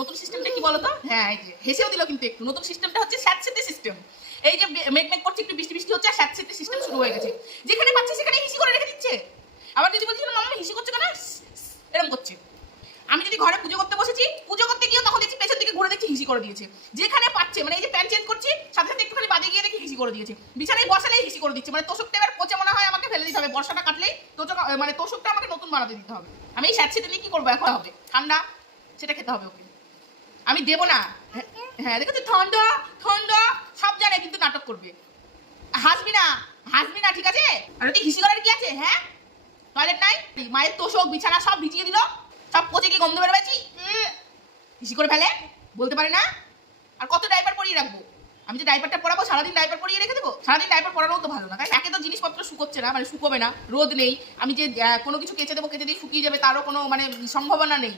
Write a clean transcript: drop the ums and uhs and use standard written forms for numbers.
নতুন সিস্টেমটা কি বলতো? হ্যাঁ, এই যে হেসেও দিল কিন্তু একটু। নতুন সিস্টেমটা হচ্ছে স্যাঁতসেঁতে সিস্টেম। এই যে মেঘ করছে, একটু বৃষ্টি বৃষ্টি হচ্ছে, আর স্যাঁতসেঁতে সিস্টেম শুরু হয়ে গেছে। যেখানে পাচ্ছে সেখানে হিসি করে রেখে দিচ্ছে। আবার যদি বলছি মাম্মা হিসি করছে কেন, এরকম করছে। আমি যদি ঘরে পুজো করতে বসেছি, পুজো করতে গিয়ে তখন দেখছি পেছন দিকে ঘুরে দেখছি হিসি করে দিয়েছে। যেখানে পাচ্ছে, মানে এই যে প্যান্ট চেঞ্জ করছি, সাথে সাথে একটুখানি বাদে গিয়ে দেখি হিসি করে দিয়েছে। বিছানায় বসালেই হিসি করে দিচ্ছে। মানে তোষকটা এবার পচে মনে হয় আমাকে ফেলে দিতে হবে। বর্ষাটা কাটলেই মানে তোষকটা আমাকে নতুন বানাতে দিতে হবে। আমি এই স্যাঁতসেঁতে নিয়ে কি করবো এখন? হবে ঠান্ডা, সেটা খেতে হবে ওকে। আমি দেবো না। হ্যাঁ দেখেছো, ঠান্ডা ঠান্ডা সব জানে, কিন্তু নাটক করবে। হাসবি না, হাসবি না, ঠিক আছে? আর তুই হিসি করার কি আছে? হ্যাঁ, টয়লেট নাই, মায়ের তোষক বিছানা সব ভিজিয়ে দিল, সব পচে গিয়ে গন্ধ বেরোবেছি, হিসি করে ফেলে, বলতে পারে না। আর কত ডাইপার পরিয়ে রাখবো? আমি যে ডাইপারটা পরাবো সারাদিন ডাইপার পরিয়ে রেখে দেবো? সারাদিন ডাইপার পরানোও তো ভালো না। একে তো জিনিসপত্র শুকোচ্ছে না, মানে শুকোবে না, রোদ নেই। আমি যে কোনো কিছু কেচে দেবো, কেচে দিয়ে শুকিয়ে যাবে, তারও কোনো মানে সম্ভাবনা নেই।